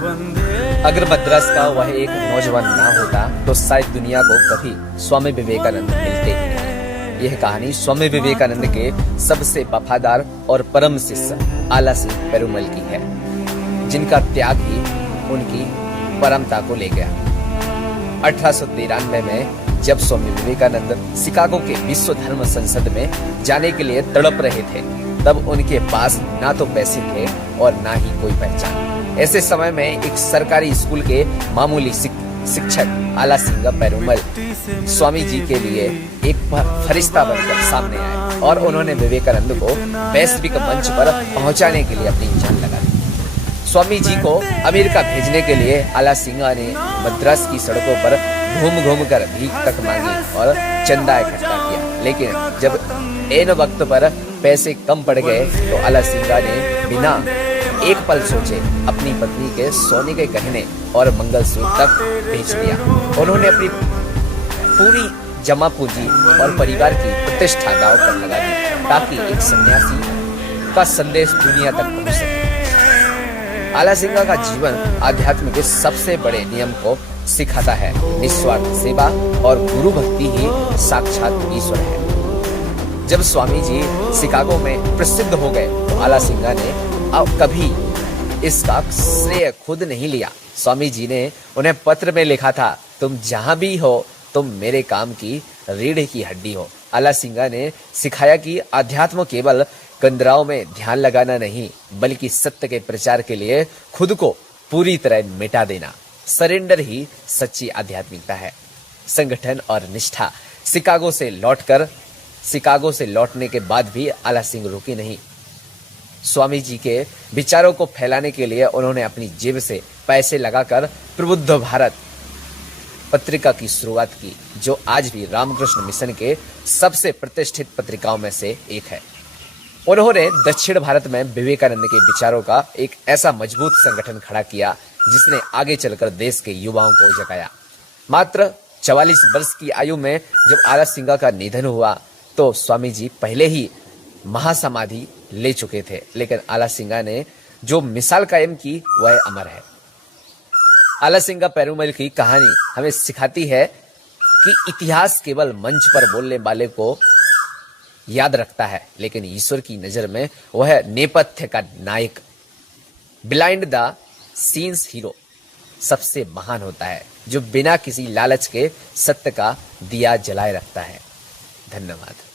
अगर मद्रास का वह एक नौजवान ना होता तो शायद दुनिया को कभी स्वामी विवेकानंद मिलते ही नहीं। यह कहानी स्वामी विवेकानंद के सबसे वफादार और परम शिष्य आला सिंह पेरुमल की है, जिनका त्याग ही उनकी परमता को ले गया। 1893 में जब स्वामी विवेकानंद शिकागो के विश्व धर्म संसद में जाने के लिए तड़प रहे थे, तब उनके पास ना तो पैसे थे और ना ही कोई पहचान। ऐसे समय में एक सरकारी स्कूल के मामूली शिक्षक आला सिंह पेरुमल स्वामी जी के लिए एक फरिश्ता बनकर सामने आए और उन्होंने विवेकानंद को वैश्विक मंच पर पहुंचाने के लिए अपनी जान लगा दी। स्वामी जी को अमेरिका भेजने के लिए आला सिंह ने मद्रास की सड़कों पर घूम घूम कर भीख तक मांगी और चंदा इकट्ठा किया, लेकिन जब ऐन वक्त पर पैसे कम पड़ गए तो आला सिंह ने बिना एक पल सोचे अपनी पत्नी के सोने के गहने और मंगलसूत्र तक बेच दिया। उन्होंने अपनी पूरी जमा पूंजी और परिवार की प्रतिष्ठा दांव पर लगा दी ताकि एक सन्यासी का संदेश दुनिया तक पहुंच सके। आला सिंह का जीवन आध्यात्म के सबसे बड़े नियम को सिखाता है। निस्वार्थ सेवा और गुरु भक्ति ही साक्षात ईश्वर है। जब स्वामी जी शिकागो में प्रसिद्ध हो गए तो आला सिंह ने कभी इसका श्रेय खुद नहीं लिया। स्वामी जी ने उन्हें पत्र में लिखा था, तुम जहां भी हो तुम मेरे काम की रीढ़ की हड्डी हो। आला सिंह ने सिखाया कि अध्यात्म केवल कंदराओं में ध्यान लगाना नहीं, बल्कि सत्य के प्रचार के लिए खुद को पूरी तरह मिटा देना, सरेंडर ही सच्ची आध्यात्मिकता है। संगठन और निष्ठा। शिकागो से लौटने के बाद भी आला सिंह रुकी नहीं। स्वामी जी के विचारों को फैलाने के लिए उन्होंने अपनी जेब से पैसे लगाकर प्रबुद्ध भारत पत्रिका की शुरुआत की, जो आज भी रामकृष्ण मिशन के सबसे प्रतिष्ठित पत्रिकाओं में से एक है। उन्होंने दक्षिण भारत में विवेकानंद के विचारों का एक ऐसा मजबूत संगठन खड़ा किया जिसने आगे चलकर देश के युवाओं को जगाया। मात्र 44 वर्ष की आयु में जब आला सिंह का निधन हुआ तो स्वामी जी पहले ही महासमाधि ले चुके थे, लेकिन आला सिंह ने जो मिसाल कायम की वह अमर है। आला सिंह पेरुमल की कहानी हमें सिखाती है कि इतिहास केवल मंच पर बोलने वाले को याद रखता है, लेकिन ईश्वर की नजर में वह नेपथ्य का नायक, बिहाइंड द सीन्स हीरो सबसे महान होता है, जो बिना किसी लालच के सत्य का दिया जलाए रखता है। धन्यवाद।